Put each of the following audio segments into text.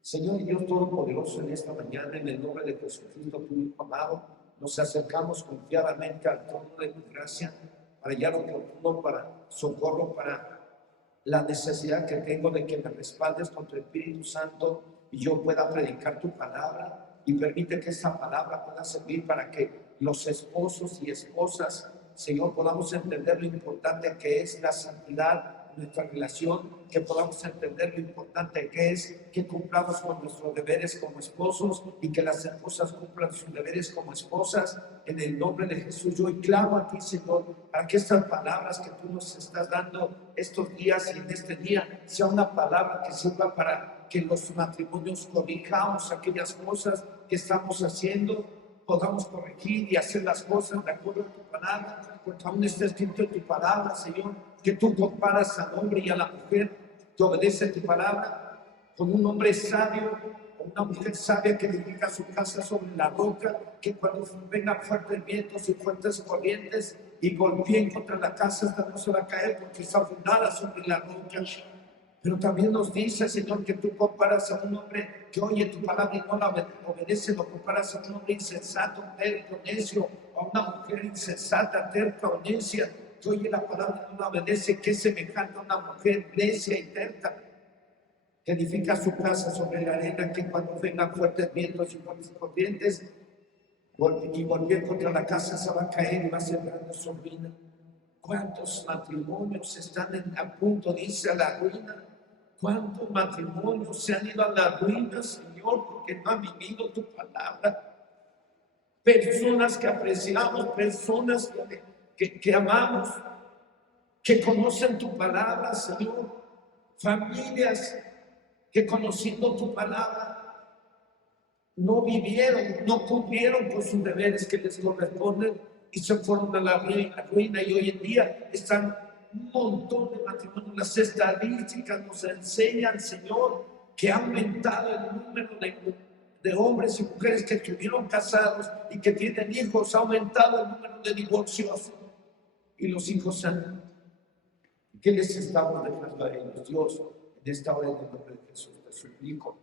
Señor Dios Todopoderoso, en esta mañana, en el nombre de Jesucristo, tu Hijo amado, nos acercamos confiadamente al trono de tu gracia para hallar oportuno, para socorro, para la necesidad que tengo de que me respaldes con tu Espíritu Santo y yo pueda predicar tu palabra, y permite que esta palabra pueda servir para que los esposos y esposas, Señor, podamos entender lo importante que es la santidad en nuestra relación, que podamos entender lo importante que es que cumplamos con nuestros deberes como esposos y que las esposas cumplan sus deberes como esposas. En el nombre de Jesús, yo clamo a ti, Señor, para que estas palabras que tú nos estás dando estos días y en este día sea una palabra que sirva para que los matrimonios corrijamos aquellas cosas que estamos haciendo, podamos corregir y hacer las cosas de acuerdo a tu palabra, porque aún está escrito en tu palabra, Señor, que tú comparas al hombre y a la mujer que obedece tu palabra con un hombre sabio o una mujer sabia que edifica su casa sobre la roca, que cuando vengan fuertes vientos y fuertes corrientes y golpeen contra la casa, esta no se va a caer porque está fundada sobre la roca. Pero también nos dice, Señor, que tú comparas a un hombre que oye tu palabra y no la obedece, lo comparas a un hombre insensato, terco, necio, a una mujer insensata, terca o necia, que oye la palabra y no la obedece, que es semejante a una mujer necia y terca, que edifica su casa sobre la arena, que cuando vengan fuertes vientos y fuertes corrientes, y volver contra la casa se va a caer y va a ser grande su ruina. ¿Cuántos matrimonios están a punto de irse a la ruina? ¿Cuántos matrimonios se han ido a la ruina, Señor, porque no han vivido tu palabra? Personas que apreciamos, personas que amamos, que conocen tu palabra, Señor. Familias que conociendo tu palabra no vivieron, no cumplieron con sus deberes que les corresponden y se fueron a la ruina, y hoy en día están un montón de matrimonios. Las estadísticas nos enseñan, Señor, que ha aumentado el número de hombres y mujeres que estuvieron casados y que tienen hijos, ha aumentado el número de divorcios y los hijos han... ¿Qué les estamos dejando a ellos? Dios, en esta hora, en el nombre de Jesús, te suplico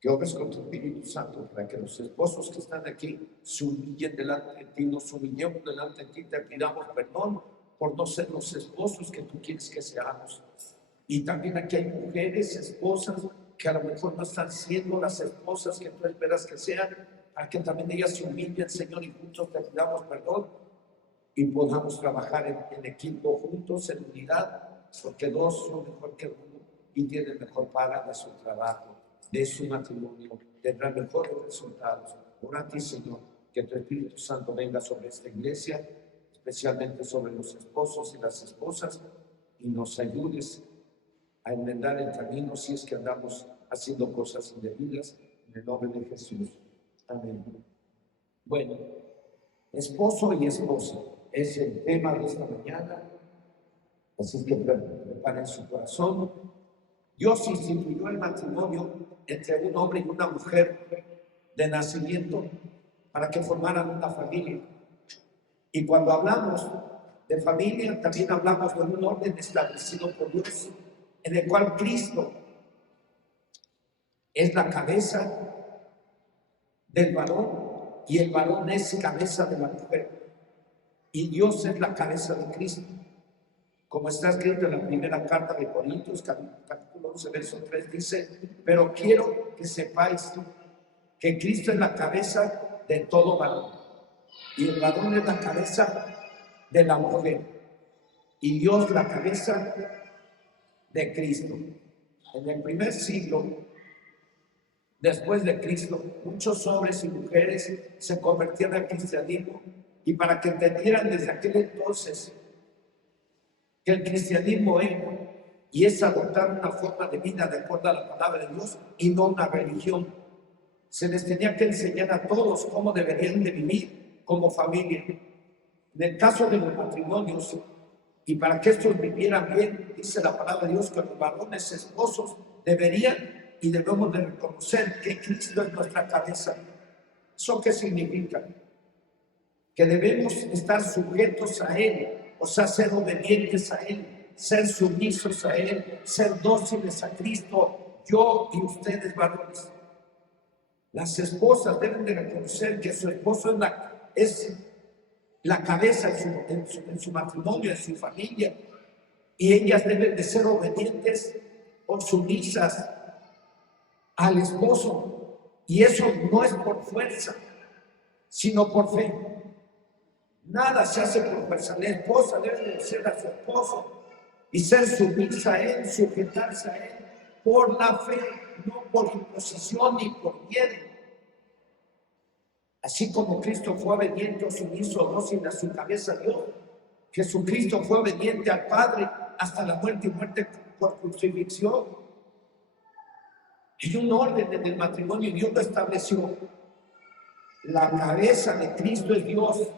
que obres con tu Espíritu Santo para que los esposos que están aquí se humillen delante de ti, nos humillemos delante de ti, te pidamos perdón por no ser los esposos que tú quieres que seamos. Y también aquí hay mujeres, esposas, que a lo mejor no están siendo las esposas que tú esperas que sean, para que también ellas se humillen, Señor, y juntos te pidamos perdón y podamos trabajar en equipo juntos, en unidad, porque dos son mejor que uno y tienen mejor paga de su trabajo, de su matrimonio, tendrán mejores resultados. Ora a ti, Señor, que tu Espíritu Santo venga sobre esta iglesia, especialmente sobre los esposos y las esposas, y nos ayudes a enmendar el camino si es que andamos haciendo cosas indebidas, en el nombre de Jesús. Amén. Bueno, esposo y esposa es el tema de esta mañana, así que preparen su corazón. Dios instituyó el matrimonio entre un hombre y una mujer de nacimiento para que formaran una familia. Y cuando hablamos de familia, también hablamos de un orden establecido por Dios, en el cual Cristo es la cabeza del varón y el varón es cabeza de la mujer. Y Dios es la cabeza de Cristo. Como está escrito en la primera carta de Corintios, capítulo 11, verso 3, dice: pero quiero que sepáis que Cristo es la cabeza de todo varón, y el varón es la cabeza de la mujer, y Dios la cabeza de Cristo. En el primer siglo, después de Cristo, muchos hombres y mujeres se convertían al cristianismo, y para que entendieran desde aquel entonces que el cristianismo es adoptar una forma de vida de acuerdo a la palabra de Dios y no una religión. Se les tenía que enseñar a todos cómo deberían de vivir como familia. En el caso de los matrimonios, y para que estos vivieran bien, dice la palabra de Dios que los varones esposos deberían y debemos de reconocer que Cristo es nuestra cabeza. ¿Eso qué significa? Que debemos estar sujetos a Él, o sea, ser obedientes a Él, ser sumisos a Él, ser dóciles a Cristo, yo y ustedes varones. Las esposas deben de reconocer que su esposo es la cabeza en su matrimonio, en su familia, y ellas deben de ser obedientes o sumisas al esposo, y eso no es por fuerza, sino por fe. Nada se hace por fuerza. La esposa debe de ser a su esposo y ser sumisa a él, sujetarse a él por la fe, no por imposición ni por miedo. Así como Cristo fue obediente o sumiso, dócil a su cabeza a Dios, Jesucristo fue obediente al Padre hasta la muerte y muerte por crucifixión. Hay un orden en el matrimonio y Dios lo estableció. La cabeza de Cristo es Dios.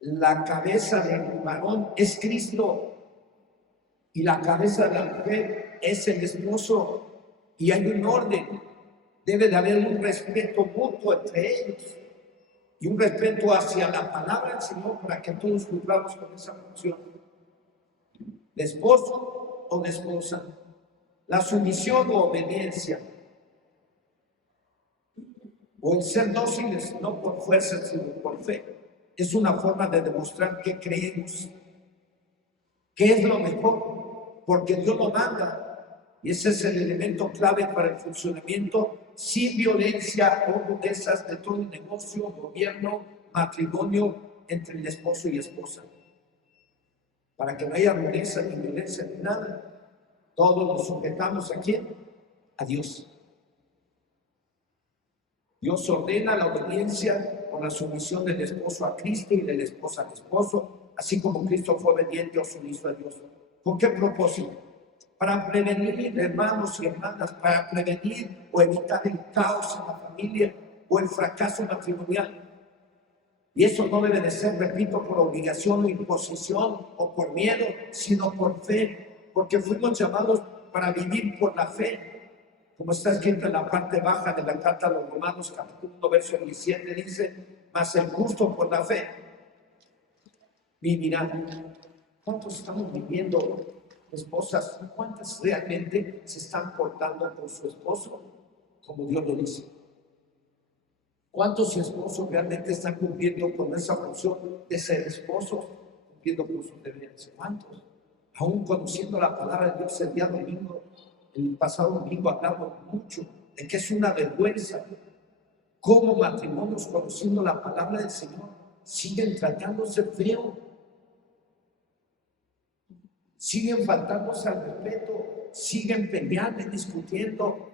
La cabeza del varón es Cristo. Y la cabeza de la mujer es el esposo. Y hay un orden. Debe de haber un respeto mutuo entre ellos. Y un respeto hacia la palabra del Señor para que todos cumplamos con esa función. De esposo o de esposa. La sumisión o obediencia. O el ser dóciles, no por fuerza, sino por fe. Es una forma de demostrar que creemos, que es lo mejor, porque Dios lo manda. Y ese es el elemento clave para el funcionamiento sin violencia o rudezas de todo el negocio, gobierno, matrimonio entre el esposo y esposa. Para que no haya rudeza ni violencia ni nada, todos nos sujetamos ¿a quién? A Dios. Dios ordena la obediencia con la sumisión del esposo a Cristo y de la esposa al esposo, así como Cristo fue obediente o sumiso a Dios. ¿Con qué propósito? Para prevenir, hermanos y hermanas, para prevenir o evitar el caos en la familia o el fracaso matrimonial. Y eso no debe de ser, repito, por obligación o imposición o por miedo, sino por fe, porque fuimos llamados para vivir por la fe. Como está escrito en la parte baja de la carta a los Romanos, capítulo 1, verso 17, dice, mas el justo por la fe vivirá. ¿Cuántos estamos viviendo, esposas? ¿Cuántas realmente se están portando por su esposo como Dios lo dice? ¿Cuántos esposos realmente están cumpliendo con esa función de ser esposos, cumpliendo con sus deberes? ¿Cuántos? Aún conociendo la palabra de Dios el día domingo, el pasado domingo hablamos mucho de que es una vergüenza cómo matrimonios conociendo la palabra del Señor siguen tratándose feo, siguen faltándose al respeto, siguen peleando y discutiendo,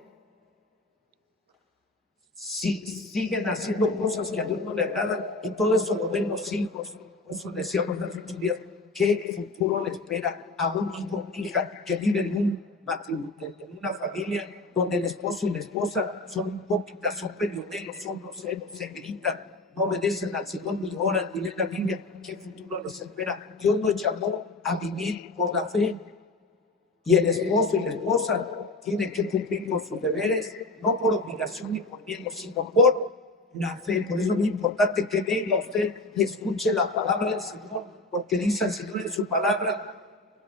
siguen haciendo cosas que a Dios no le agradan, y todo eso lo ven los hijos. Por eso decíamos hace 8 días, ¿qué futuro le espera a un hijo o hija que vive en una familia donde el esposo y la esposa son hipócritas, son peleoneros, son groseros, se gritan, no obedecen al Señor ni oran ni leen la Biblia? ¿Qué futuro les espera? Dios nos llamó a vivir por la fe, y el esposo y la esposa tienen que cumplir con sus deberes, no por obligación ni por miedo, sino por la fe. Por eso es muy importante que venga usted y escuche la palabra del Señor, porque dice el Señor en su palabra,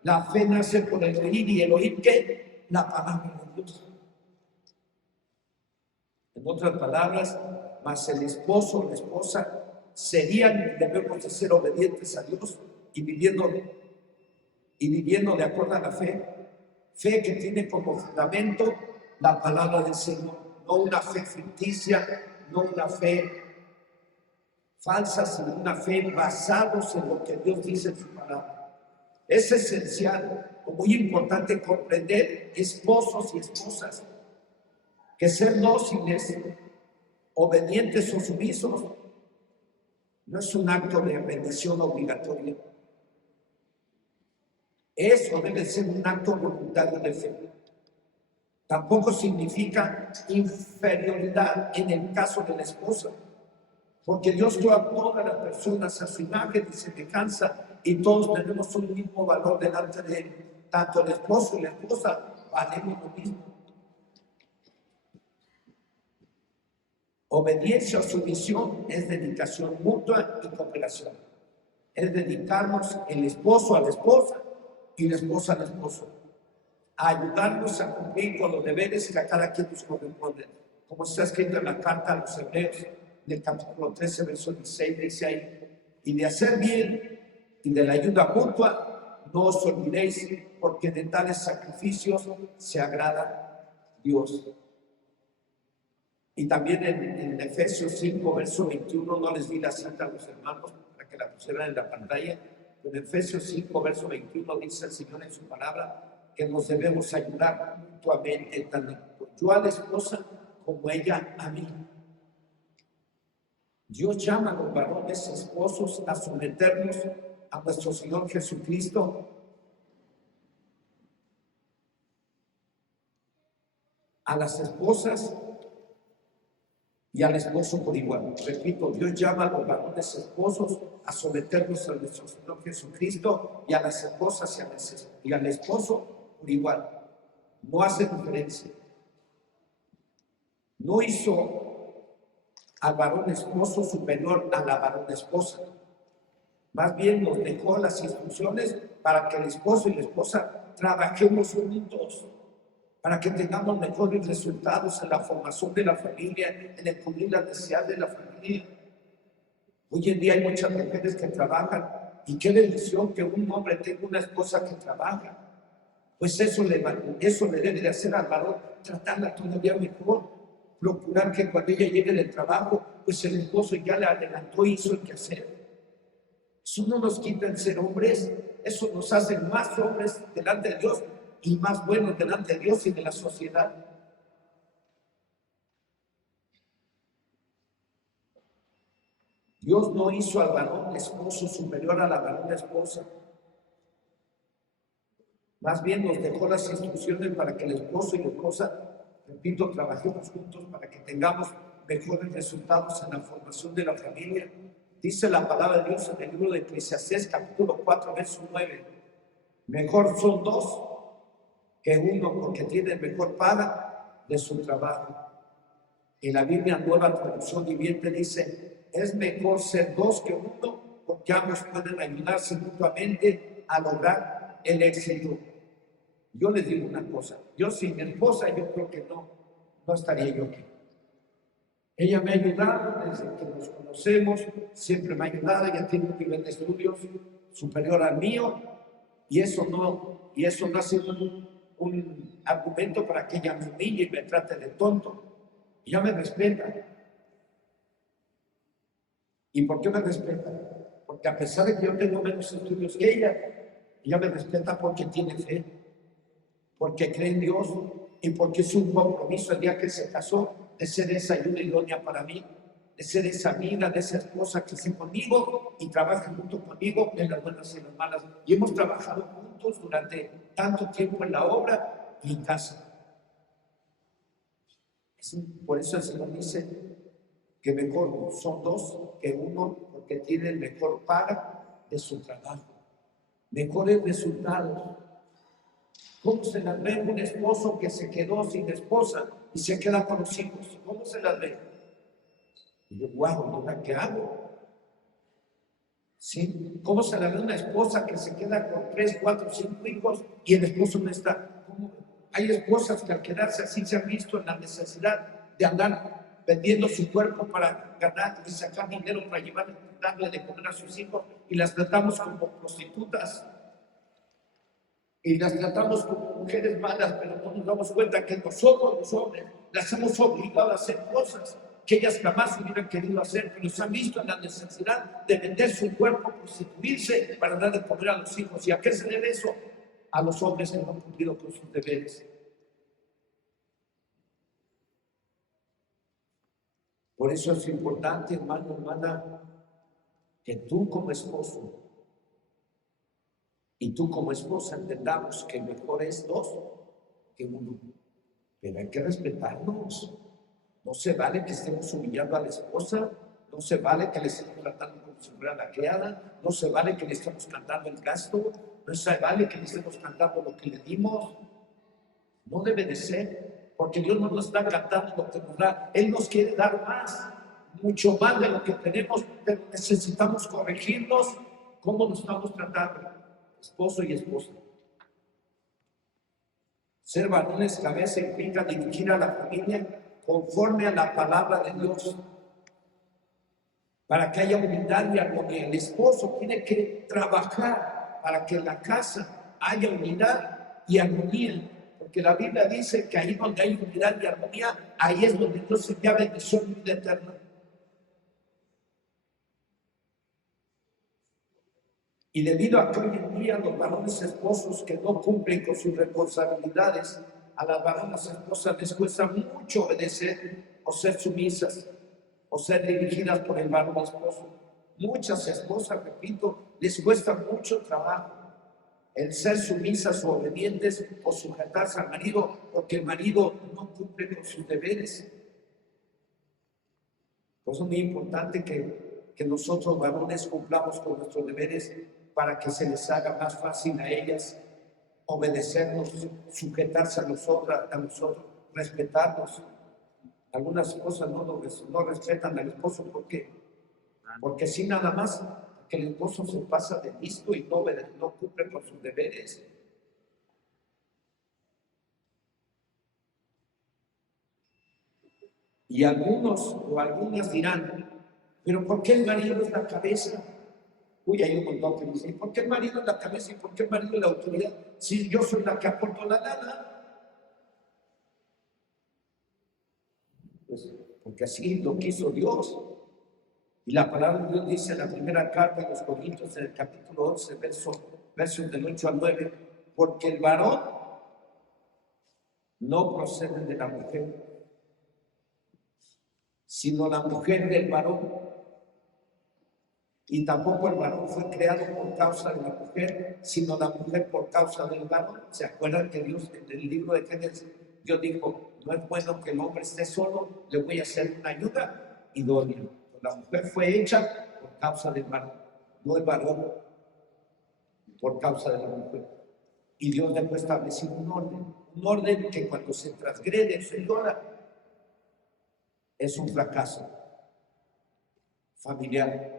la fe nace por el oír, y el oír ¿qué? La palabra de Dios. En otras palabras, mas el esposo o la esposa debemos de ser obedientes a Dios y viviendo de acuerdo a la fe. Fe que tiene como fundamento la palabra del Señor, no una fe ficticia, no una fe falsa, sino una fe basados en lo que Dios dice en su palabra. Es esencial o muy importante comprender, esposos y esposas, que ser dóciles, obedientes o sumisos no es un acto de rendición obligatoria. Eso debe ser un acto voluntario de fe. Tampoco significa inferioridad en el caso de la esposa, porque Dios creó a todas las personas a su imagen y semejanza, y todos tenemos un mismo valor delante de Él. Tanto el esposo y la esposa valemos lo mismo. Obediencia o sumisión es dedicación mutua y cooperación. Es dedicarnos el esposo a la esposa y la esposa al esposo, a ayudarnos a cumplir con los deberes que a cada quien nos corresponden. Como está escrito en la carta a los Hebreos, del capítulo 13, verso 16, dice ahí, y de hacer bien y de la ayuda mutua, no os olvidéis, porque de tales sacrificios se agrada Dios. Y también en Efesios 5, verso 21, no les di la cita a los hermanos para que la pusieran en la pantalla, pero en Efesios 5, verso 21 dice el Señor en su palabra que nos debemos ayudar mutuamente, tanto yo a la esposa como ella a mí. Dios llama a los varones esposos a someternos a nuestro Señor Jesucristo, a las esposas y al esposo por igual. Repito, Dios llama a los varones esposos a someternos a nuestro Señor Jesucristo y a las esposas y al esposo por igual. No hace diferencia. No hizo al varón esposo superior a la varón esposa. Más bien nos dejó las instrucciones para que el esposo y la esposa trabajemos juntos, para que tengamos mejores resultados en la formación de la familia, en el cubrir las necesidades de la familia. Hoy en día hay muchas mujeres que trabajan y qué bendición que un hombre tenga una esposa que trabaja. Pues eso le debe de hacer al varón, tratarla todavía mejor, procurar que cuando ella llegue del trabajo, pues el esposo ya le adelantó y hizo el quehacer. Eso no nos quita el ser hombres, eso nos hace más hombres delante de Dios y más buenos delante de Dios y de la sociedad. Dios no hizo al varón esposo superior a la varón esposa. Más bien nos dejó las instrucciones para que el esposo y la esposa, repito, trabajemos juntos para que tengamos mejores resultados en la formación de la familia. Dice la palabra de Dios en el libro de Eclesiastés, capítulo 4, verso 9. Mejor son dos que uno, porque tienen mejor paga de su trabajo. Y la Biblia Nueva Traducción Viviente dice, es mejor ser dos que uno, porque ambos pueden ayudarse mutuamente a lograr el éxito. Yo les digo una cosa, yo sin mi esposa yo creo que no estaría yo aquí. Ella me ha ayudado desde que nos conocemos, siempre me ha ayudado, ella tiene un nivel de estudios superior al mío, y eso no ha sido un argumento para que ella me humille y me trate de tonto. Ella me respeta. ¿Y por qué me respeta? Porque a pesar de que yo tengo menos estudios que ella me respeta porque tiene fe, porque cree en Dios y porque es un compromiso el día que se casó de ser esa ayuda idónea para mí, de ser esa amiga, de esa esposa que esté conmigo y trabaje junto conmigo en las buenas y en las malas. Y hemos trabajado juntos durante tanto tiempo en la obra y en casa. Por eso el Señor dice que mejor son dos que uno, porque tienen mejor paga de su trabajo, mejores resultados. ¿Cómo se las ve un esposo que se quedó sin esposa y se queda con los hijos? ¿Cómo se las ve? Y yo, wow, ¿qué hago? ¿Sí? ¿Cómo se la ve una esposa que se queda con 3, 4, 5 hijos y el esposo no está? ¿Cómo? Hay esposas que al quedarse así se han visto en la necesidad de andar vendiendo su cuerpo para ganar y sacar dinero para darle de comer a sus hijos, y las tratamos como prostitutas. Y las tratamos como mujeres malas, pero no nos damos cuenta que nosotros los hombres las hemos obligado a hacer cosas que ellas jamás hubieran querido hacer, pero se han visto en la necesidad de vender su cuerpo, prostituirse para dar de comer a los hijos. ¿Y a qué se debe eso? A los hombres que no han cumplido con sus deberes. Por eso es importante, hermano, hermana, que tú como esposo y tú como esposa entendamos que mejor es dos que uno. Pero hay que respetarnos. No se vale que estemos humillando a la esposa, no se vale que le estemos tratando como si fuera la criada, no se vale que le estemos cantando el gasto, no se vale que le estemos cantando lo que le dimos. No debe de ser, porque Dios no nos está cantando lo que nos da, Él nos quiere dar más, mucho más de lo que tenemos, pero necesitamos corregirnos cómo nos estamos tratando, esposo y esposa. Ser varones cabeza implica dirigir a la familia conforme a la palabra de Dios, para que haya unidad y armonía. El esposo tiene que trabajar para que en la casa haya unidad y armonía, porque la Biblia dice que ahí donde hay unidad y armonía, ahí es donde Dios se llama bendición y vida eterna. Y debido a que hoy en día los varones esposos que no cumplen con sus responsabilidades, a las varonas esposas les cuesta mucho obedecer o ser sumisas o ser dirigidas por el varón esposo. Muchas esposas, repito, les cuesta mucho trabajo el ser sumisas o obedientes o sujetarse al marido porque el marido no cumple con sus deberes. Por eso es muy importante que nosotros varones cumplamos con nuestros deberes para que se les haga más fácil a ellas obedecernos, sujetarse a nosotros, respetarnos. Algunas cosas no respetan al esposo porque sí nada más que el esposo se pasa de listo y no cumple con sus deberes. Y algunos o algunas dirán, pero ¿por qué el marido es la cabeza? Uy, hay un montón que dicen, ¿por qué el marido es la cabeza y por qué el marido es la autoridad? Si yo soy la que aporto la lana. Pues, porque así lo quiso Dios. Y la palabra de Dios dice en la primera carta de los Corintios, en el capítulo 11, versos del 8 al 9, porque el varón no procede de la mujer, sino la mujer del varón. Y tampoco el varón fue creado por causa de la mujer, sino la mujer por causa del varón. ¿Se acuerdan que Dios, en el libro de Génesis, Dios dijo, no es bueno que el hombre esté solo, le voy a hacer una ayuda idónea? La mujer fue hecha por causa del varón, no el varón por causa de la mujer. Y Dios dejó establecido un orden que cuando se transgrede, se viola, es un fracaso familiar.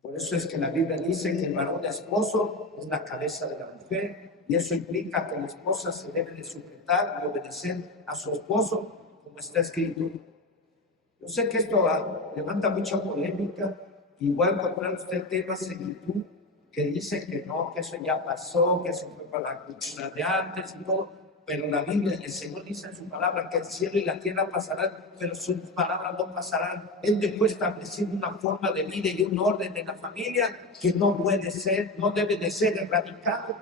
Por eso es que la Biblia dice que el varón esposo es la cabeza de la mujer, y eso implica que la esposa se debe de sujetar y obedecer a su esposo, como está escrito. Yo sé que esto levanta mucha polémica, igual encontrar usted temas en YouTube que dicen que no, que eso ya pasó, que eso fue para la cultura de antes y todo, pero la Biblia, el Señor dice en su palabra que el cielo y la tierra pasarán, pero sus palabras no pasarán. Él dejó establecido una forma de vida y un orden en la familia que no puede ser, no debe de ser erradicado.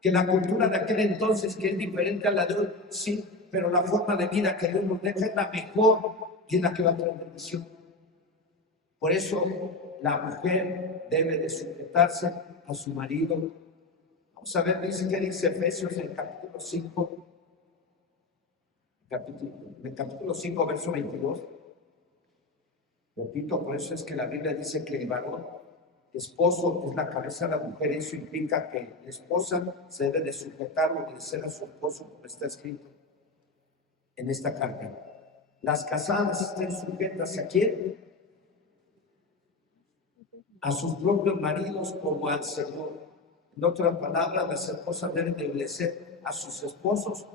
Que la cultura de aquel entonces, que es diferente a la de hoy, sí, pero la forma de vida que Dios nos deja es la mejor y es la que va a traer bendición. Por eso la mujer debe de sujetarse a su marido. Vamos a ver, dice que dice Efesios en el capítulo 5, verso 22. Repito, por eso es que la Biblia dice que el varón esposo es la cabeza de la mujer. Eso implica que la esposa se debe de sujetar o obedecer a su esposo, como está escrito en esta carta. Las casadas estén sujetas ¿a quién? A sus propios maridos como al Señor. En otras palabras, las esposas deben de obedecer a sus esposos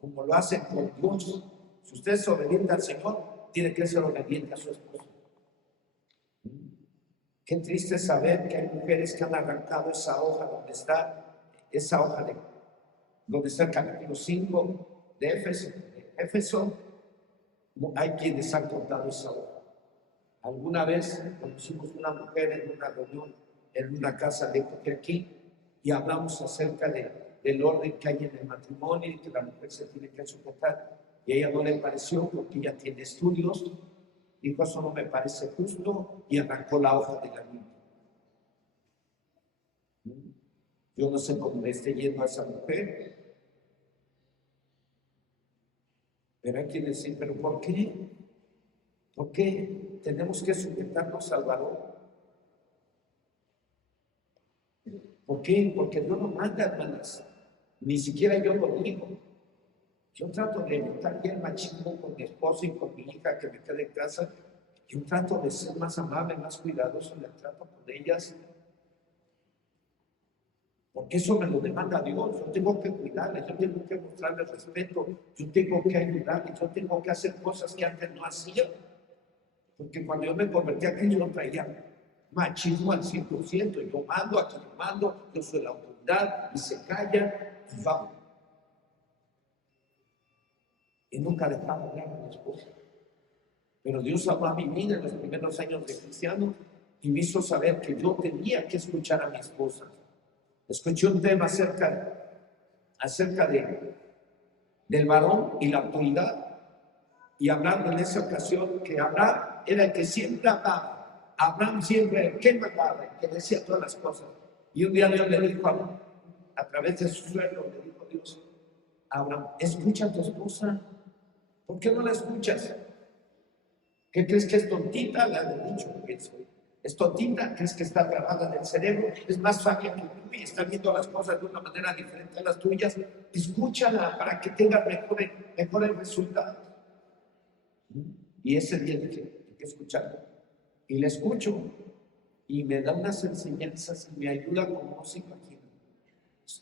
como lo hacen con Dios. Si usted es obediente al Señor, tiene que ser obediente a su esposo. Qué triste saber que hay mujeres que han arrancado esa hoja donde está el capítulo 5 de Éfeso. Hay quienes han cortado esa hoja. Alguna vez conocimos una mujer en una reunión, en una casa de aquí, y hablamos acerca del orden que hay en el matrimonio y que la mujer se tiene que sujetar. Y a ella no le pareció porque ella tiene estudios. Dijo, eso no me parece justo, y arrancó la hoja de la Biblia. Yo no sé cómo le esté yendo a esa mujer, pero hay quienes dicen, ¿pero por qué? ¿Por qué tenemos que sujetarnos al varón? ¿Por qué? Porque Dios no manda, hermanas. Ni siquiera yo lo digo. Yo trato de evitar bien machismo con mi esposo y con mi hija que me queda en casa. Yo trato de ser más amable, más cuidadoso en el trato con ellas. porque eso me lo demanda Dios. Yo tengo que cuidarles, yo tengo que mostrarles respeto, yo tengo que ayudarles, yo tengo que hacer cosas que antes no hacía. Porque cuando yo me convertí aquí, yo no traía machismo al 100%. Yo mando, aquí yo mando, yo soy la autoridad, y se calla, y vamos. Y nunca dejaba hablar a mi esposa. Pero Dios habló a mi vida en los primeros años de cristiano y me hizo saber que yo tenía que escuchar a mi esposa. Escuché un tema acerca del varón y la autoridad, y hablando en esa ocasión que Abraham era el que siempre hablaba. Abraham siempre el que mandaba, el que decía todas las cosas. Y un día Dios le dijo a través de su suegro, le dijo Dios a Abraham: escucha a tu esposa. ¿Por qué no la escuchas? ¿Qué crees que es tontita? Le han dicho, es tontita, crees que está grabada en el cerebro, es más sabia que tú y está viendo las cosas de una manera diferente a las tuyas. Escúchala para que tengas mejores resultados. Y ese día dije, hay que escucharla. Y la escucho y me da unas enseñanzas y me ayuda como no se imagina.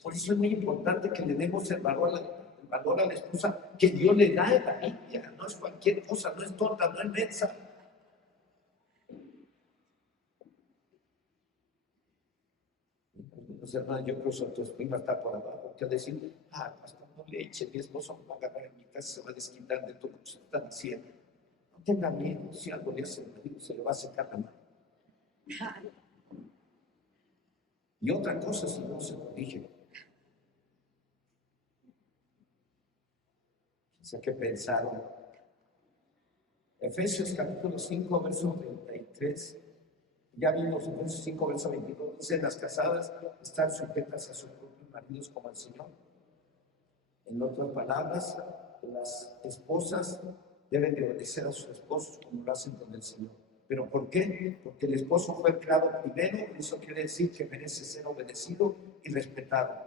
Por eso es muy importante que le demos el valor a la esposa que Dios le da en la Biblia. No es cualquier cosa, no es tonta, no es mensa. Entonces, hermano, yo creo que su autoestima está por abajo. Que decir, pastor, no le eche, mi esposo me va a agarrar en mi casa, se va a desquitar de todo lo que se está diciendo. No tenga miedo, si algo le hace el marido, se le va a secar la mano. Y otra cosa, si no se corrige. O sea, que pensaron. Efesios capítulo 5, verso 33. Ya vimos Efesios 5, verso 22. Dice: las casadas están sujetas a sus propios maridos como al Señor. En otras palabras, las esposas deben de obedecer a sus esposos como lo hacen con el Señor. ¿Pero por qué? Porque el esposo fue creado primero, y eso quiere decir que merece ser obedecido y respetado.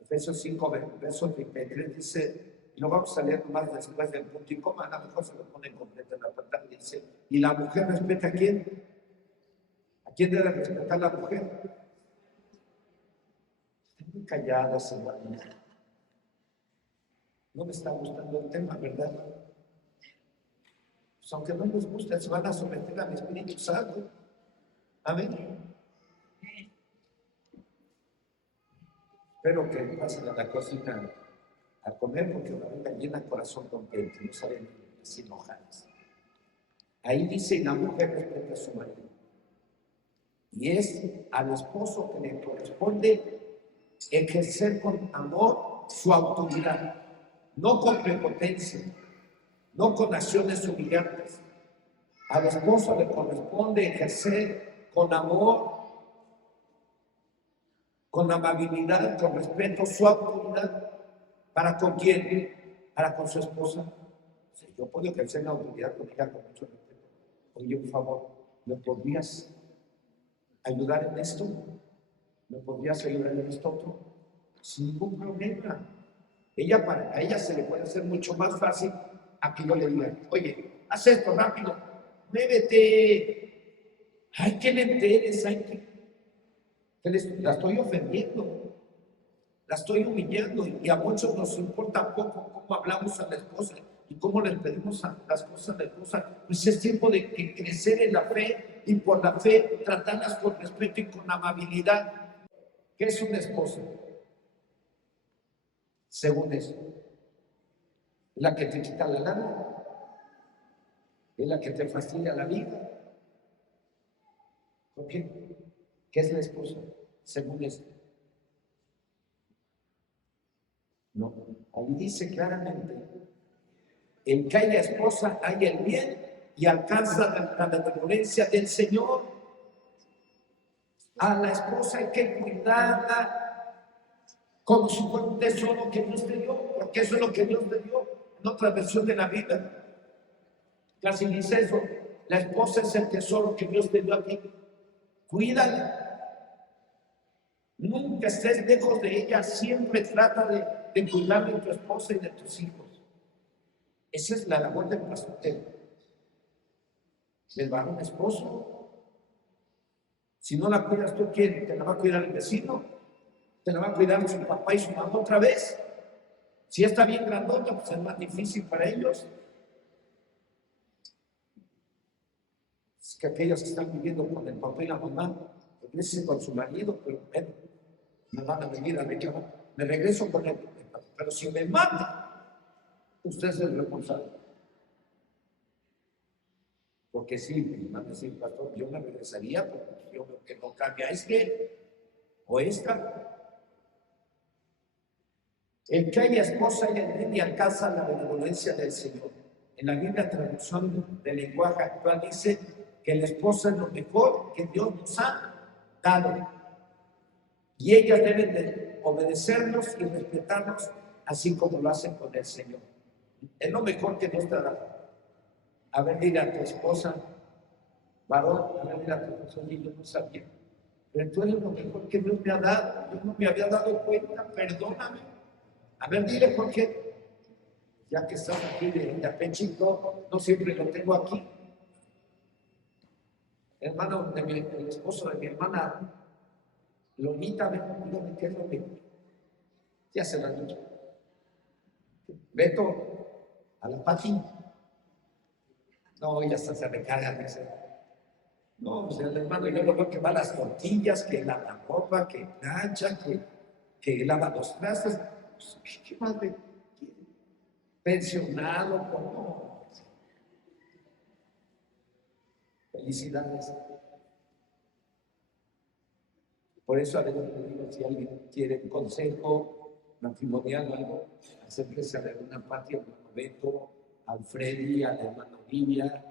Efesios 5, verso 33 dice, y lo vamos a leer más después del punto y coma, a lo mejor se lo pone completo en la pantalla, dice: ¿y la mujer respeta a quién? ¿A quién debe respetar la mujer? Están muy calladas, hermano. No me está gustando el tema, ¿verdad? Pues aunque no les guste, se van a someter al Espíritu Santo. Amén. Espero que pasen a la cocina a comer, porque la vida llena corazón contento, no saben si enojadas. Ahí dice: la mujer respeta a su marido. Y es al esposo que le corresponde ejercer con amor su autoridad, no con prepotencia, no con acciones humillantes. Al esposo le corresponde ejercer con amor, con amabilidad, con respeto, su autoridad. ¿Para con quién? Para con su esposa. Sí, yo puedo ejercer la autoridad con ella con mucho respeto. Oye, por favor, ¿me podrías ayudar en esto? ¿Me podrías ayudar en esto otro? Sin ningún problema. A ella se le puede hacer mucho más fácil a que yo le diga: oye, haz esto rápido, muévete. Ay, que le enteres, la estoy ofendiendo, la estoy humillando, y a muchos nos importa poco cómo hablamos a la esposa y cómo le pedimos las cosas a la esposa. Pues es tiempo de crecer en la fe, y por la fe tratarlas con respeto y con amabilidad. ¿Qué es una esposa? Según eso, la que te quita la lana, es la que te fastidia la vida. ¿Por qué? ¿Qué es la esposa? Según esto. No, ahí dice claramente: en que haya esposa hay el bien y alcanza la benevolencia del Señor. A la esposa hay que cuidarla como si fuera un tesoro que Dios te dio, porque eso es lo que Dios te dio. En otra versión de la Biblia casi dice eso: la esposa es el tesoro que Dios te dio a ti. Cuídala. Nunca estés lejos de ella, siempre trata de cuidar de tu esposa y de tus hijos. Esa es la labor del pastor, del varón esposo. Si no la cuidas tú, ¿quién? ¿Te la va a cuidar el vecino? ¿Se la va a cuidar su papá y su mamá otra vez? Si está bien grandota, pues es más difícil para ellos. Es que aquellos que están viviendo con el papá y la mamá, regresen con su marido, pero bueno, me van a venir a reclamar. Me regreso con él, pero si me mata, usted es el responsable. Porque sí, me van a decir, pastor, yo me regresaría, porque yo veo que no cambia o esta. El que haya esposa y envidia alcanza la benevolencia del Señor. En la Biblia, traducción del lenguaje actual, dice que la esposa es lo mejor que Dios nos ha dado. Y ellas deben de obedecernos y respetarnos, así como lo hacen con el Señor. Es lo mejor que Dios te ha dado. A ver, dile a tu esposa, varón, a ver, dile a tu esposa, yo no sabía. Pero tú eres lo mejor que Dios me ha dado. Yo no me había dado cuenta, perdóname. A ver, dile por qué. Ya que estás aquí de apechito, no siempre lo tengo aquí. Hermano, el esposo de mi hermana, Lolita, dígame qué es lo que ya se lo han dicho. Beto, a la Pati. No, ya hasta se recarga, dice. No, pues el hermano, yo lo veo que va las tortillas, que lava la ropa, que plancha, que lava los trastes. Pues, ¿qué más de pensionado? ¿Cómo? Felicidades. Por eso a veces le digo, si alguien quiere un consejo matrimonial o algo, acérquese a la hermana Pati, al hermano Beto, al Freddy, a la hermana Olivia,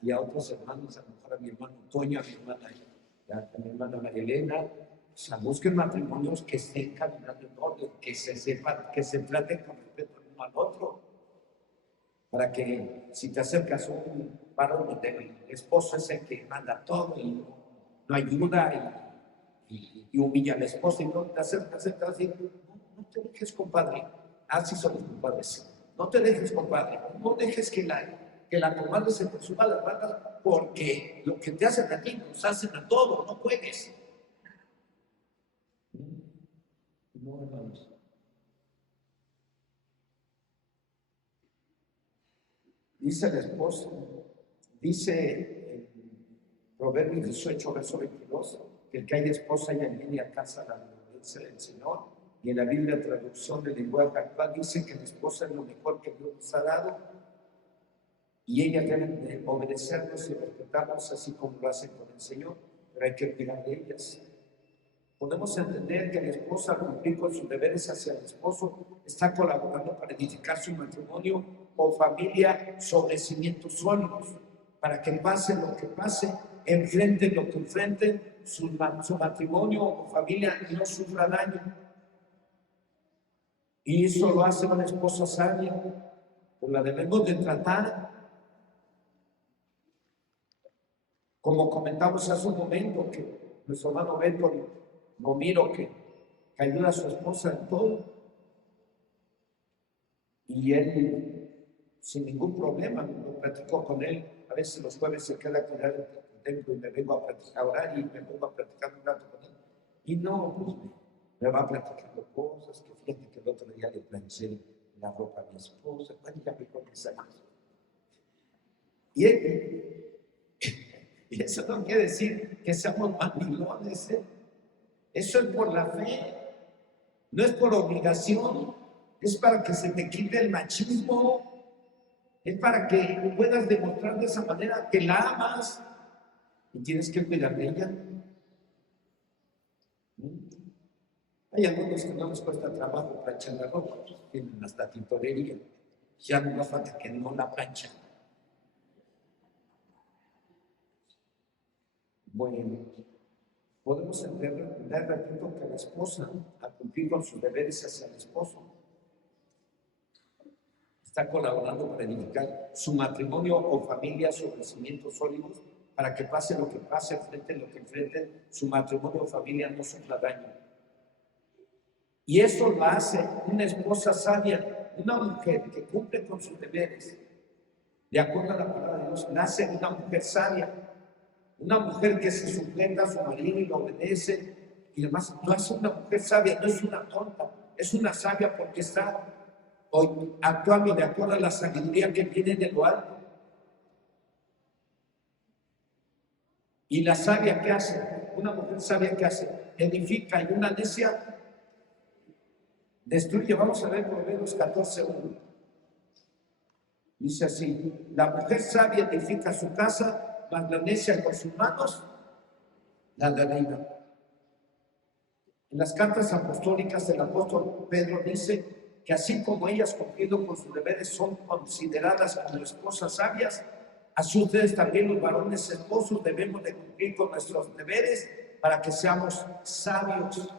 y a otros hermanos, a lo mejor a mi hermano Toño, a mi hermana María Elena. O sea, busquen matrimonios que estén caminando en orden, que se sepan, que se traten con respeto el uno al otro, para que si te acercas a un varón donde el esposo es el que manda todo y no ayuda y humilla a la esposa y no te acercas así, no te dejes, compadre. Así son los compadres. No te dejes, compadre. No dejes que la comadre se te suba las patas, porque lo que te hacen a ti nos hacen a todos. No puedes. No, hermanos. Dice el esposo, dice en Proverbios 18, verso 22, que el que hay esposa y en línea alcanza la benevolencia del Señor. Y en la Biblia, traducción del lenguaje actual, dice que la esposa es lo mejor que Dios nos ha dado. Y ellas deben de obedecernos y respetarnos, así como lo hacen con el Señor, pero hay que cuidar de ellas. Podemos entender que la esposa, al cumplir con sus deberes hacia el esposo, está colaborando para edificar su matrimonio o familia sobre cimientos sólidos, para que pase lo que pase, enfrenten lo que enfrenten, su matrimonio o familia no sufra daño. Y eso lo hace una esposa sabia, pues la debemos de tratar. Como comentamos hace un momento, que nuestro hermano Beto, no miro que ayuda a su esposa en todo. Y él, sin ningún problema, lo platicó con él. A veces los jueves se queda a cuidar el templo y me vengo a platicar, a orar y me pongo a platicar un rato con él. Y no, pues me va platicando cosas, que fíjate que el otro día le planché la ropa a mi esposa, bueno, ya me conoce años. Y eso no quiere decir que seamos mandilones, ¿eh? Eso es por la fe, no es por obligación, es para que se te quite el machismo, es para que puedas demostrar de esa manera que la amas y tienes que cuidar de ella. Hay algunos que no les cuesta trabajo planchar la ropa, tienen hasta tintorería, ya no nos falta que no la planchan. Bueno, podemos entender, repito, que la esposa, al cumplir con sus deberes hacia el esposo, está colaborando para edificar su matrimonio o familia sobre cimientos sólidos, para que pase lo que pase, enfrenten lo que enfrenten, su matrimonio o familia no sufra daño. Y eso lo hace una esposa sabia, una mujer que cumple con sus deberes. De acuerdo a la palabra de Dios, nace una mujer sabia, una mujer que se sujeta a su marido y lo obedece, Y además lo hace una mujer sabia, no es una tonta, es una sabia porque está hoy actuando de acuerdo a la sabiduría que viene de lo alto. Y la sabia, ¿qué hace? Una mujer sabia, ¿qué hace? Edifica, y una necia destruye. Vamos a ver Proverbios 14:1. Dice así: la mujer sabia edifica su casa, mas la necia con sus manos la derriba. En las cartas apostólicas del apóstol Pedro dice que así como ellas cumpliendo con sus deberes son consideradas como esposas sabias, así ustedes también los varones esposos debemos de cumplir con nuestros deberes para que seamos sabios.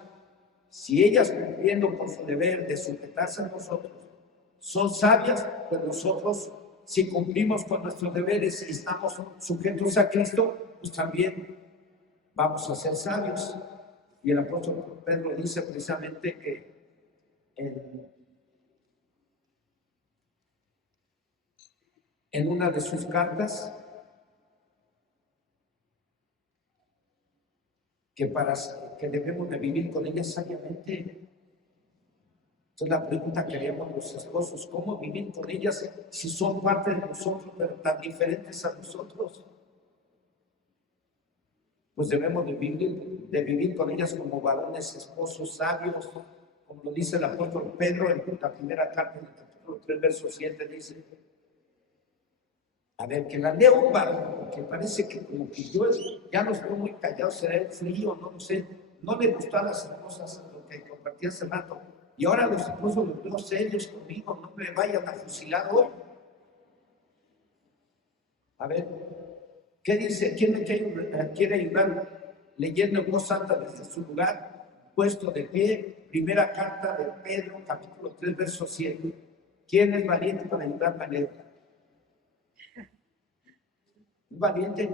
Si ellas cumpliendo con su deber de sujetarse a nosotros son sabias, pues nosotros si cumplimos con nuestros deberes y estamos sujetos a Cristo, pues también vamos a ser sabios. Y el apóstol Pedro dice precisamente que en una de sus cartas que debemos de vivir con ellas sabiamente. Entonces la pregunta que haríamos los esposos: ¿cómo vivir con ellas si son parte de nosotros pero tan diferentes a nosotros? Pues debemos de vivir con ellas como varones esposos sabios, como lo dice el apóstol Pedro en la primera carta, en el capítulo 3, verso 7, dice. A ver, que la lea un varón, porque parece que como que yo ya los veo muy callados, será el frío, no sé, no le gustan las cosas, lo que compartí hace rato, y ahora los esposos los veo serios conmigo, no me vayan a fusilar hoy. A ver, ¿qué dice? ¿Quién me quiere ayudar leyendo en voz alta desde su lugar, puesto de pie? Primera carta de Pedro, capítulo 3, verso 7. ¿Quién es valiente para ayudarme a leer? Valiente.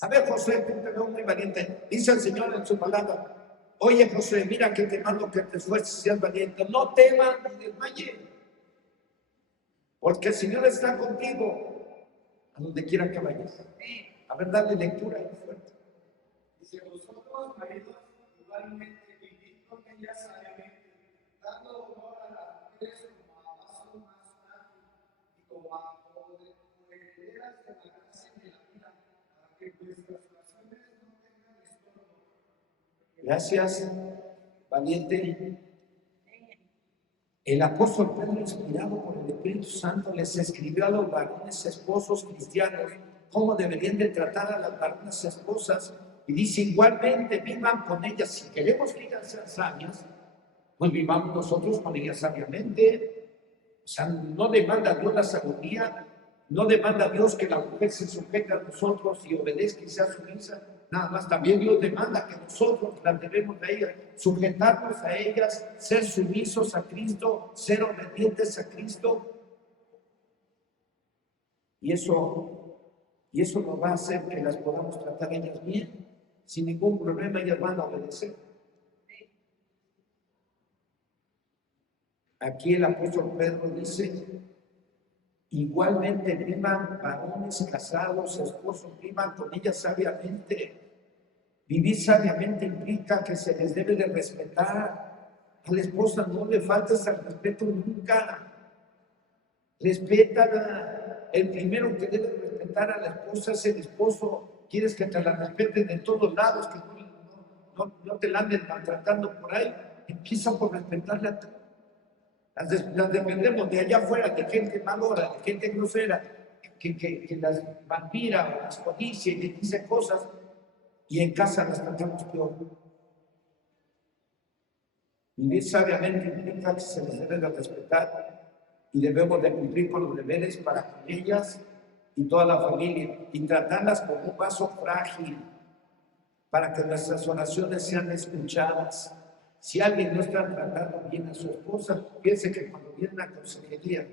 A ver, José, tú te veo muy valiente. Dice el Señor en su palabra: oye, José, mira que te mando que te esfuerces y seas valiente. No temas ni desmayes, porque el Señor está contigo a donde quiera que vayas. A ver, dale lectura ahí fuerte. Dice: vosotros, maridos, igualmente vivid con ella sabiamente, dando honor a las mujeres como a vasos más sanos y como a herederas de la gracia y de la vida, para que vuestras oraciones no tengan estorbo. Gracias, valiente. El apóstol Pedro, inspirado por el Espíritu Santo, les escribió a los varones esposos cristianos cómo deberían de tratar a las varones esposas, y dice: igualmente vivan con ellas. Si queremos que ellas sean sabias, pues vivamos nosotros con ellas sabiamente. O sea, no demanda Dios la sabiduría, no demanda Dios que la mujer se sujete a nosotros y obedezca y sea sumisa. Nada más, también Dios demanda que nosotros las debemos de ellas, sujetarnos a ellas, ser sumisos a Cristo, ser obedientes a Cristo. Y eso nos va a hacer que las podamos tratar ellas bien. Sin ningún problema ellas van a obedecer. Aquí el apóstol Pedro dice: igualmente vivan varones casados, esposos, vivan con ellas sabiamente. Vivir sabiamente implica que se les debe de respetar. A la esposa no le faltes al respeto nunca. Respétala. El primero que debe respetar a la esposa es el esposo. Quieres que te la respeten de todos lados, que no te la anden maltratando por ahí. Empieza por respetarla a ti. Las dependemos de allá afuera, de gente malora, de gente grosera, que las vampira o las codicia y les dice cosas, y en casa las tratamos peor. Vivir sabiamente implica que se les debe de respetar y debemos de cumplir con los deberes para con ellas y toda la familia, y tratarlas como un vaso frágil para que nuestras oraciones sean escuchadas. Si alguien no está tratando bien a su esposa, piense que cuando viene a consejería,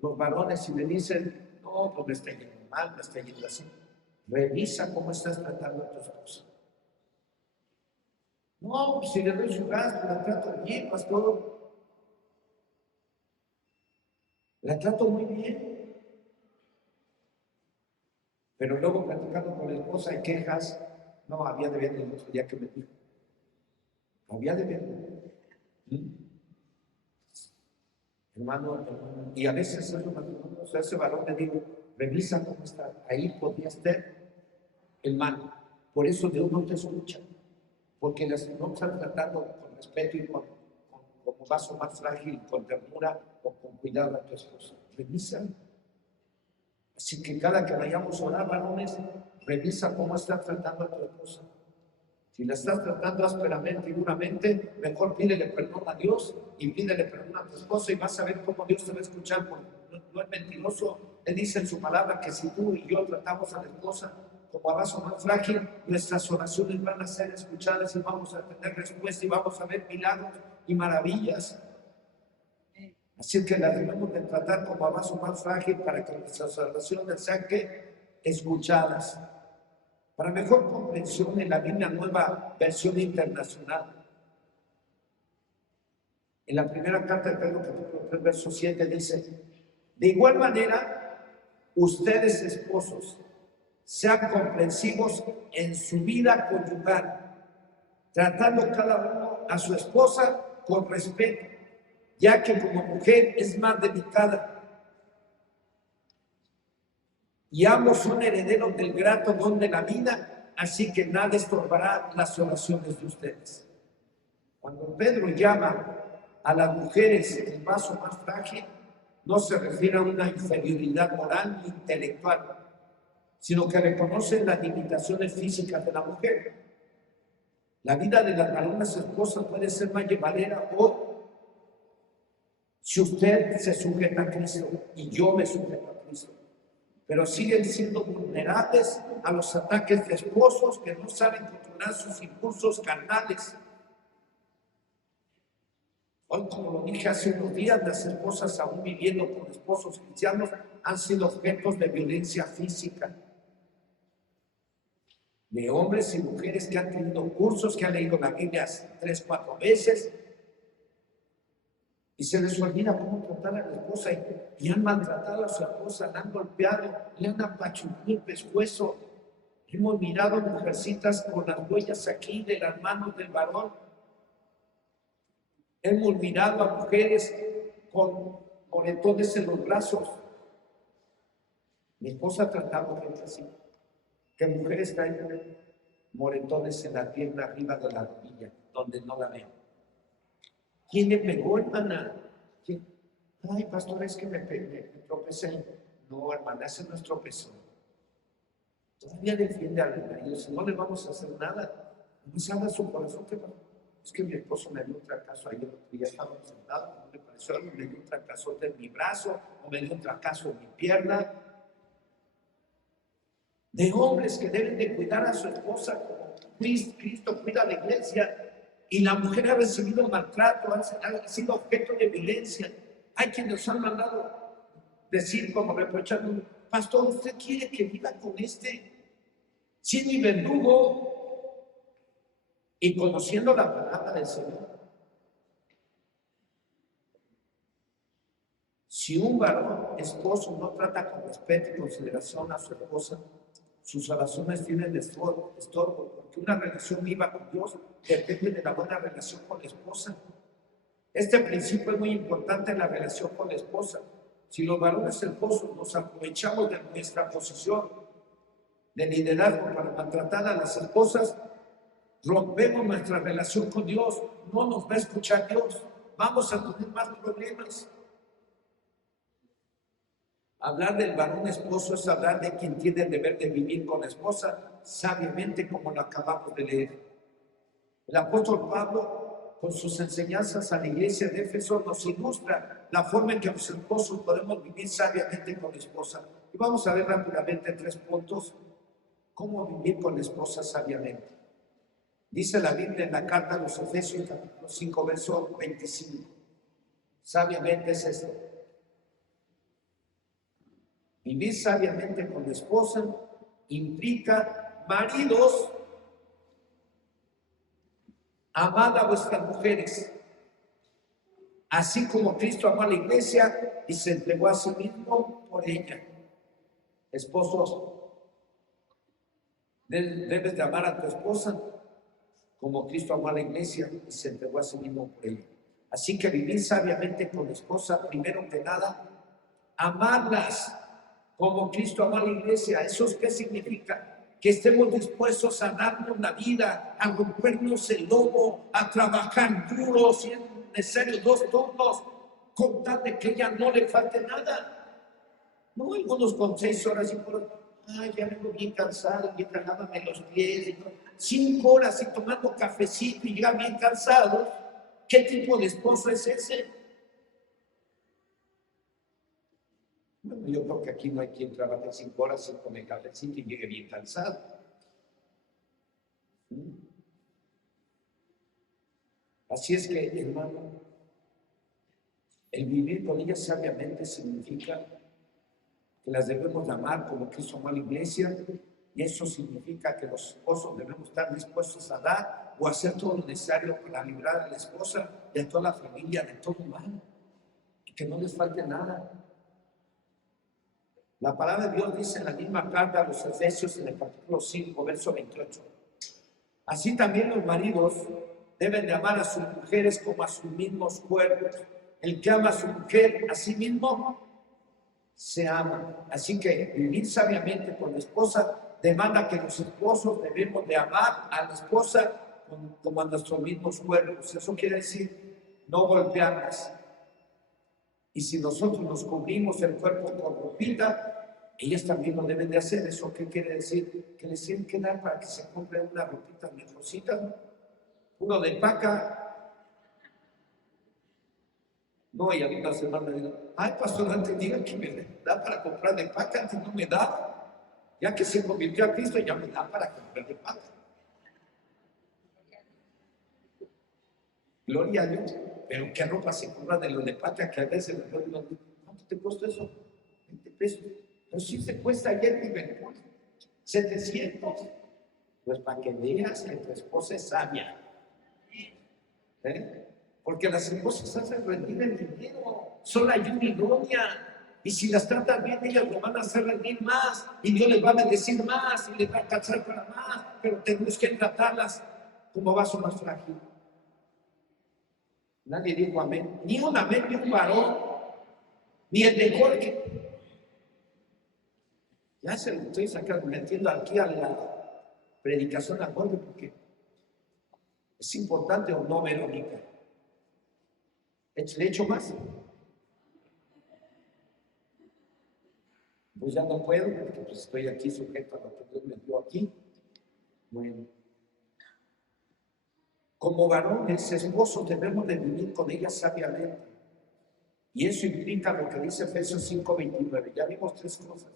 los varones y le dicen: no, pues me está yendo mal, me está yendo así. Revisa cómo estás tratando a tu esposa. No, pues si le doy su gasto, la trato bien, pastor. La trato muy bien. Pero luego platicando con la esposa hay quejas, No, había de ver el otro día que me dijo. Había de ver. Hermano, y a veces ese varón le digo, revisa cómo está. Ahí podría estar el mal. Por eso Dios no te escucha. Porque no están tratando con respeto y como vaso más frágil, con ternura o con cuidado a tu esposa. Revisa. Así que cada que vayamos a orar, varones, revisa cómo estás tratando a tu esposa. Si la estás tratando ásperamente y duramente, mejor pídele perdón a Dios y pídele perdón a tu esposa y vas a ver cómo Dios te va a escuchar, porque no es mentiroso. Él dice en su palabra que si tú y yo tratamos a la esposa como a vaso más frágil, nuestras oraciones van a ser escuchadas y vamos a tener respuesta y vamos a ver milagros y maravillas. Así que la debemos de tratar como a vaso más frágil para que nuestras oraciones sean escuchadas. Para mejor comprensión, en la Biblia Nueva Versión Internacional, en la primera carta de Pedro, capítulo 3, verso 7, dice: de igual manera, ustedes esposos, sean comprensivos en su vida conyugal, tratando cada uno a su esposa con respeto, ya que como mujer es más delicada. Y ambos son herederos del grato don de la vida, así que nada estorbará las oraciones de ustedes. Cuando Pedro llama a las mujeres el vaso más frágil, no se refiere a una inferioridad moral ni intelectual, sino que reconoce las limitaciones físicas de la mujer. La vida de las varonas esposas puede ser más llevadera hoy si usted se sujeta a Cristo y yo me sujeto a Cristo. Pero siguen siendo vulnerables a los ataques de esposos que no saben controlar sus impulsos carnales. Hoy, como lo dije hace unos días, las esposas aún viviendo con esposos cristianos han sido objetos de violencia física. De hombres y mujeres que han tenido cursos, que han leído la Biblia 3, 4 veces, y se les olvida cómo tratar a la esposa y han maltratado a su esposa, la han golpeado, le han apachurrado el pescuezo. Hemos mirado mujercitas con las huellas aquí de las manos del varón. Hemos mirado a mujeres con moretones en los brazos. Mi esposa ha tratado gente así, que mujeres traen moretones en la pierna arriba de la rodilla, donde no la ven. ¿Quién le pegó, hermana? ¿Quién? Ay, pastor, es que me tropecé. No, hermana, ese no es tropezón. Todavía defiende al marido. Si no le vamos a hacer nada, no se haga su corazón. Es que mi esposo me dio un fracaso ayer, ya estábamos sentados, no me pareció algo, me dio un fracasote en mi brazo, o me dio un fracaso en mi pierna. De hombres que deben de cuidar a su esposa como Cristo cuida a la iglesia. Y la mujer ha recibido maltrato, ha sido objeto de violencia. Hay quienes nos han mandado decir, como reprochando: pastor, ¿usted quiere que viva con si es mi verdugo? Y conociendo la palabra del Señor, si un varón esposo no trata con respeto y consideración a su esposa, sus oraciones tienen estorbo, porque una relación viva con Dios depende de la buena relación con la esposa. Este principio es muy importante en la relación con la esposa. Si los varones esposos nos aprovechamos de nuestra posición de liderazgo para maltratar a las esposas, rompemos nuestra relación con Dios, no nos va a escuchar Dios, vamos a tener más problemas. Hablar del varón esposo es hablar de quien tiene el deber de vivir con la esposa sabiamente, como lo acabamos de leer. El apóstol Pablo, con sus enseñanzas a la iglesia de Éfeso, nos ilustra la forma en que los esposos podemos vivir sabiamente con la esposa. Y vamos a ver rápidamente 3 puntos: cómo vivir con la esposa sabiamente. Dice la Biblia en la carta a los Efesios, capítulo 5, verso 25. Sabiamente es esto: vivir sabiamente con la esposa implica, maridos, amad a vuestras mujeres, así como Cristo amó a la iglesia y se entregó a sí mismo por ella. Esposos, Debes de amar a tu esposa como Cristo amó a la iglesia y se entregó a sí mismo por ella. Así que vivir sabiamente con la esposa, primero que nada, amarlas como Cristo amó a la iglesia. ¿Eso qué significa? Que estemos dispuestos a darnos la vida, a rompernos el lomo, a trabajar duro, si es necesario 2 turnos, con tal de que ella no le falte nada. No algunos con 6 horas y por ay, ya vengo bien cansado, bien lávame los pies. 5 horas y tomando cafecito y ya bien cansados. ¿Qué tipo de esposo es ese? Bueno, yo creo que aquí no hay quien trabaje 5 horas y tome cafecito y llegue bien cansado. Así es que, hermano, el vivir con ellas sabiamente significa que las debemos de amar como Cristo amó a la iglesia, y eso significa que los esposos debemos estar dispuestos a dar o hacer todo lo necesario para librar a la esposa y a toda la familia de todo mal, y que no les falte nada. La palabra de Dios dice en la misma carta a los Efesios, en el capítulo 5, verso 28. Así también los maridos deben de amar a sus mujeres como a sus mismos cuerpos. El que ama a su mujer a sí mismo se ama. Así que vivir sabiamente con la esposa demanda que los esposos debemos de amar a la esposa como a nuestros mismos cuerpos. Eso quiere decir no golpearlas. Y si nosotros nos cubrimos el cuerpo con ropita, ellas también lo deben de hacer. ¿Eso qué quiere decir? Que les tienen que dar para que se compren una ropita mejorcita. Uno de paca. No, y algunas semanas me digo, ay, pastor, antes diga que me da para comprar de paca, antes no me daba. Ya que se convirtió a Cristo, ya me da para comprar de paca. Gloria a Dios. Pero qué ropa se compra de los de paca que a veces les doy, ¿cuánto te costó eso? 20 pesos. Pero sí se cuesta ayer mi Liverpool, 700. Pues para que veas que tu esposa es sabia. Porque las esposas hacen rendir el dinero, son la ayuda idónea, y si las tratan bien, ellas lo van a hacer rendir más, y Dios les va a bendecir más, y les va a alcanzar para más, pero tenemos que tratarlas como vaso más frágil. Nadie dijo amén, ni un amén de un varón, ni el de Jorge. Ya se lo estoy sacando, metiendo aquí a la predicación a Jorge, porque es importante o no, Verónica. ¿Le echo más? Pues ya no puedo, porque pues estoy aquí sujeto a lo que Dios me dio aquí. Bueno. Como varones, esposos, debemos de vivir con ellas sabiamente. Y eso implica lo que dice Efesios 5:29. Ya vimos 3 cosas.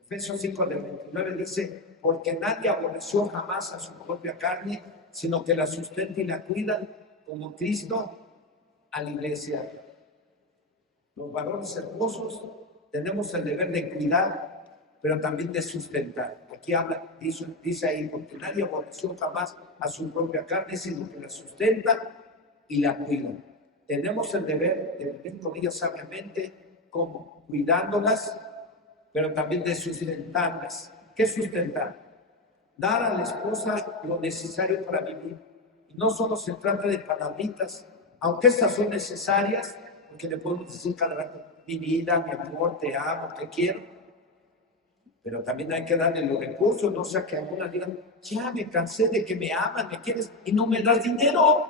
Efesios 5:29 dice, porque nadie aborreció jamás a su propia carne, sino que la sustenta y la cuida, como Cristo a la iglesia. Los varones esposos tenemos el deber de cuidar, pero también de sustentar. Aquí habla, dice ahí, porque nadie aborreció jamás a su propia carne, sino que la sustenta y la cuida. Tenemos el deber de vivir con ellas sabiamente, como cuidándolas, pero también de sustentarlas. ¿Qué sustentar? Dar a la esposa lo necesario para vivir. Y no solo se trata de palabritas, aunque estas son necesarias, porque le podemos decir cada rato, mi vida, mi amor, te amo, te quiero. Pero también hay que darle los recursos, no sea que algunas digan, ya me cansé de que me amas, me quieres y no me das dinero.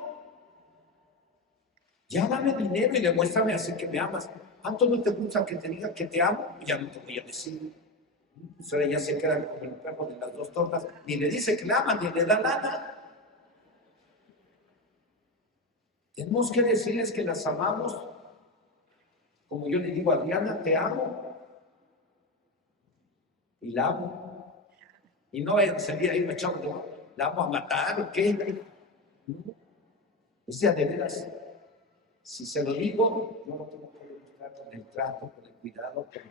Ya dame dinero y demuéstrame así que me amas. ¿Cuánto no te gusta que te diga que te amo? Ya no te voy a decir. Pues ahora ya se queda como el perro de las 2 tortas, ni le dice que le ama, ni le da nada. Tenemos que decirles que las amamos. Como yo le digo a Adriana, te amo. Y la amo. Y no sería ahí me echamos de la amo a matar o qué. No. O sea, de veras, si se lo digo, yo no tengo que demostrar con el trato, con el cuidado, con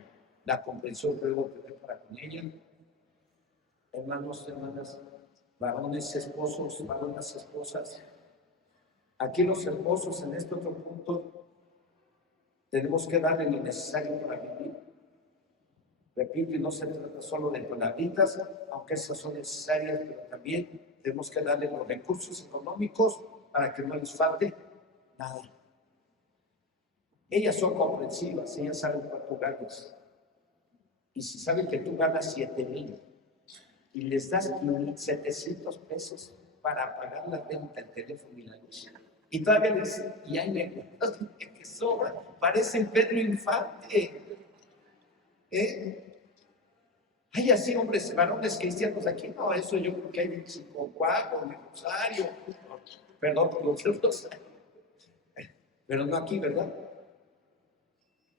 la comprensión que debo tener para con ella. Hermanos, hermanas, varones, esposos, varonas, esposas. Aquí los esposos en este otro punto tenemos que darle lo necesario para vivir. Repito, y no se trata solo de palabritas, aunque esas son necesarias, pero también tenemos que darle los recursos económicos para que no les falte nada. Ellas son comprensivas, ellas saben cuánto ganas. Y si saben que tú ganas 7,000 y les das 700 pesos para pagar la renta, el teléfono y la luz, y todavía les, y hay negocios que sobran, parecen Pedro Infante. Hay así hombres, varones cristianos aquí, no, eso yo creo que hay en Chicocuaco, en Rosario, perdón por los Rosario, pero no aquí, ¿verdad?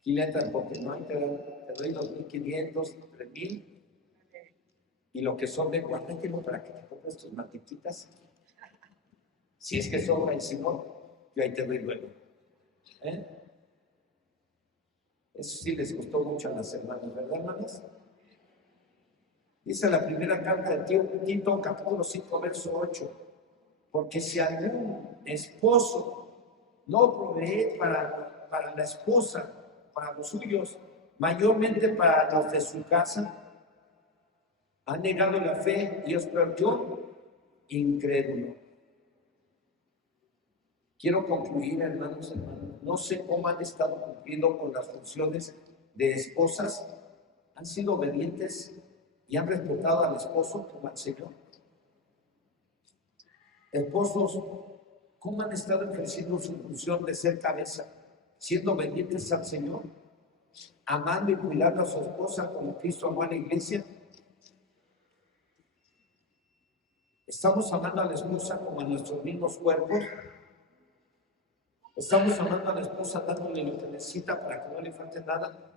Aquí le entran porque no hay, te doy 2,500, 3,000, y lo que son de guardátelo para que te compres tus matititas. Si es que sobra, y si no, yo ahí te doy luego. Eso sí les gustó mucho a las hermanas, ¿verdad, hermanas? Dice la primera carta de Tito, capítulo 5, verso 8. Porque si algún esposo no provee para la esposa, para los suyos, mayormente para los de su casa, ha negado la fe y os perdió incrédulo. Quiero concluir, hermanos. No sé cómo han estado cumpliendo con las funciones de esposas. ¿Han sido obedientes y han respetado al esposo como al Señor? Esposos, ¿cómo han estado ejerciendo su función de ser cabeza, siendo obedientes al Señor, amando y cuidando a su esposa como Cristo amó a la iglesia? ¿Estamos amando a la esposa como a nuestros mismos cuerpos? ¿Estamos amando a la esposa dándole lo que necesita para que no le falte nada?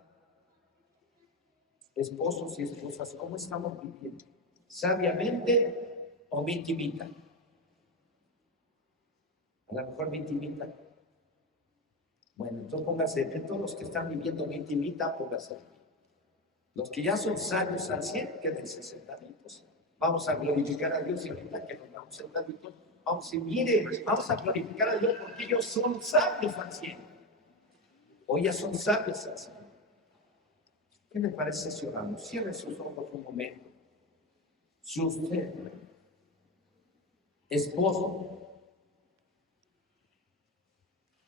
Esposos y esposas, ¿cómo estamos viviendo? ¿Sabiamente o me intimitan? A lo mejor me intimitan. Bueno, entonces póngase, de todos los que están viviendo me intimitan, póngase. Los que ya son sabios al 100, quédense sentaditos. Vamos a glorificar a Dios y ahorita que nos vamos sentaditos, vamos y mire, vamos a glorificar a Dios porque ellos son sabios al 100. O ya son sabios al 100. ¿Qué le parece si oramos? Cierre sus ojos un momento. Si usted, esposo,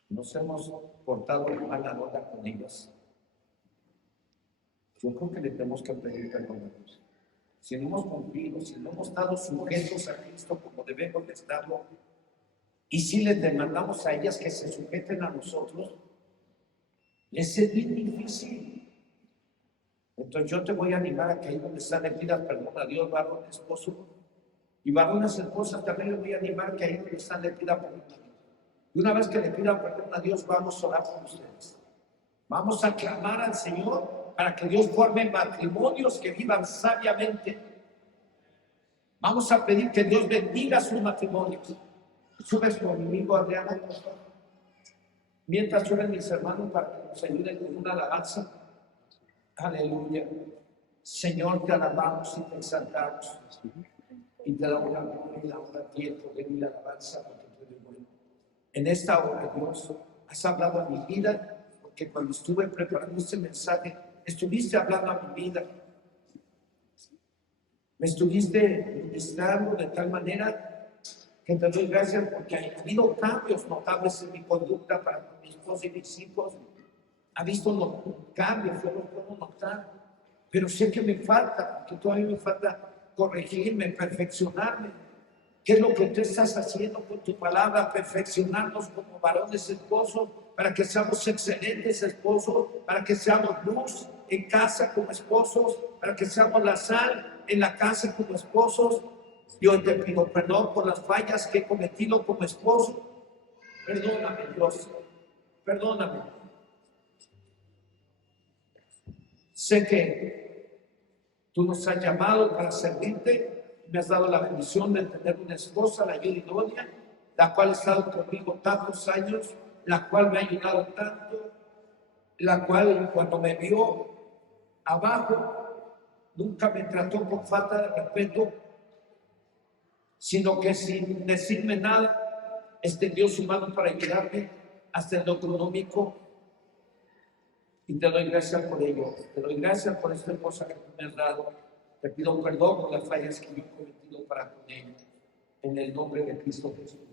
nos hemos portado mala nota con ellos, yo creo que le tenemos que pedir perdón a Dios. Si no hemos cumplido, si no hemos estado sujetos a Cristo como debemos de estarlo, y si les demandamos a ellas que se sujeten a nosotros, les es bien difícil. Entonces yo te voy a animar a que ahí donde están le pidas perdón a Dios, varón, esposo, y varones, esposas, también les voy a animar que ahí donde están le pidan perdón a Dios. Y una vez que le pidan perdón a Dios, vamos a orar con ustedes. Vamos a clamar al Señor para que Dios forme matrimonios que vivan sabiamente. Vamos a pedir que Dios bendiga sus matrimonios. Subes conmigo, Adriana, por favor. Mientras suben mis hermanos para que nos ayuden con una alabanza. Aleluya. Señor, te alabamos y te exaltamos. Y te damos la gloria y la honra a ti, el poder y la alabanza, porque tú eres bueno. En esta hora, Dios, has hablado a mi vida, porque cuando estuve preparando este mensaje, estuviste hablando a mi vida. Me estuviste ministrando de tal manera que te doy gracias porque ha habido cambios notables en mi conducta para con mi esposa y mis hijos. Ha visto los cambios, yo los puedo notar, pero sé que me falta, porque todavía me falta corregirme, perfeccionarme. ¿Qué es lo que tú estás haciendo con tu palabra? Perfeccionarnos como varones esposos, para que seamos excelentes esposos, para que seamos luz en casa como esposos, para que seamos la sal en la casa como esposos. Yo te pido perdón por las fallas que he cometido como esposo. Perdóname, Dios. Perdóname. Sé que tú nos has llamado para servirte. Me has dado la bendición de tener una esposa, la idónea, la cual ha estado conmigo tantos años, la cual me ha ayudado tanto, la cual cuando me vio abajo, nunca me trató con falta de respeto, sino que sin decirme nada, extendió su mano para ayudarme hasta en lo económico. Y te doy gracias por ello. Te doy gracias por esta cosa que tú me has dado. Te pido perdón por las fallas que yo he cometido para con ella. En el nombre de Cristo Jesús.